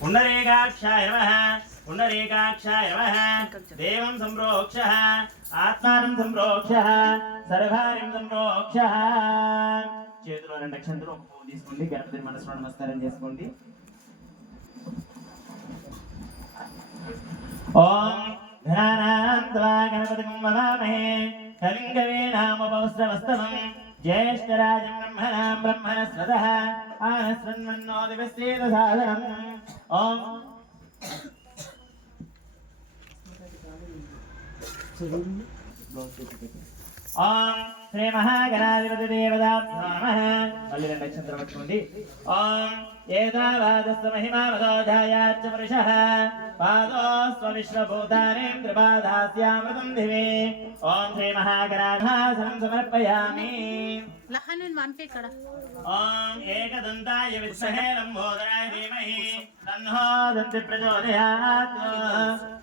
पुण्डरीकाक्षाय नमः पुण्डरीकाक्षाय नमः देवं संप्रोक्षः आत्मानं संप्रोक्षः सर्वहारिं संप्रोक्षः చేతులు రెండు అక్షంతలు ఒక పువ్వు తీసుకోండి గణపతి మనసులో నమస్కారం చేసుకోండి ఓం ఘనానాంత్వా గణపతిం వవామహే కవిం కవీనాముపవస్త్రవస్తవం జ్యేష్ఠరాజం బ్రహ్మణాం బ్రహ్మణస్పదః ఆనస్వన్మన్నోదివస్యేద సాదరం ఓం ఓం శ్రీ మహాగణాధిపతి దేవతాభ్యో నమః మళ్ళీ రెండు అక్షంతలు పట్టుకోండి ఓం ఏతావాదస్వ మహిమావదోధాయాచ్చ పురుషః పాదోస్వ విశ్వభూతానేంద్రపాదాస్యామృతం దివే ఓం శ్రీ మహాగణాధిపతిం సమర్పయామి లహనన్ వాన్పే కడ ఓం ఏకదంతాయ విద్మహే లంబోదరాయ ధీమహి తన్నో దంతి ప్రచోదయాత్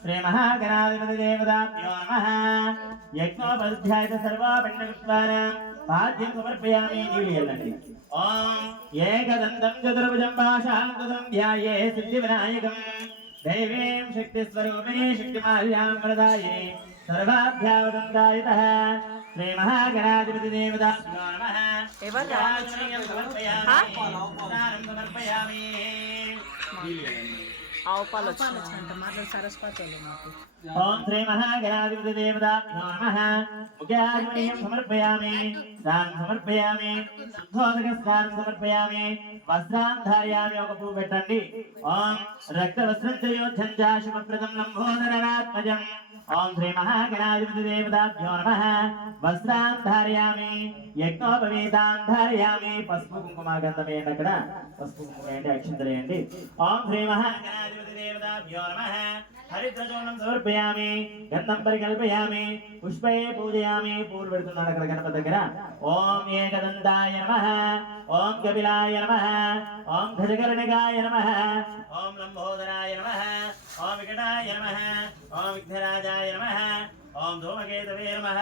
శ్రీ మహాగణాధిపతి దేవతాభ్యో నమః యజ్ఞోపధ్యాయత సర్వాపండవిశ్వానాం పాద్యం సమర్పయామి నీళ్ళండి ఓం ఏకదంతం చతుర్భుజం భాషాంతం ధ్యాయే సిద్ధివినాయకం దైవీం శక్తిస్వరూపిణీ శక్తిమాల్యాం వరదాయే సర్వాభ్యావదంతాయతః శ్రీ మహాగణాధిపతి దేవతాభ్యో నమః సమర్పయామి ఆవుపాలు వచ్చినట్టు మాట్లాడు సరస్వతి ఓం శ్రీ మహాగణాధిపతి దేవతాభ్యో నమః ముఖ్యాగ్నియం సమర్పయామి దానం సమర్పయామి శుద్ధోదక స్నానం సమర్పయామి వస్త్రాన్ ధారయామి ఒక పువ్వు పెట్టండి ఓం రక్త వస్త్రం చయోధ్యం చాశుమప్రదం లంబోదరాత్మజం ఓం శ్రీ మహాగణాధిపతి దేవతాభ్యో నమః వస్త్రాన్ ధారయామి యజ్ఞోపవీతాన్ ధారయామి పసుపు కుంకుమ గంధం వేయండి అక్కడ పసుపు కుంకుమ వేయండి అక్షంతలు వేయండి ఓం శ్రీ మహాగణాధిపతి దేవతాభ్యో నమః హరిద్రచూర్ణం సమర్పయామి గంధం పరికల్పయామి పుష్పే పూజయామి పూలు పెడుతున్నాడు అక్కడ గణపతి దగ్గర ఓం ఏకదంతాయ నమః ఓం కపిలాయ నమః ఓం గజకర్ణికాయ నమః ఓం లంబోదరాయ నమః ఓం వికటాయ నమః ఓం విఘ్నరాజాయ నమః ఓం ధూమకేతవే నమః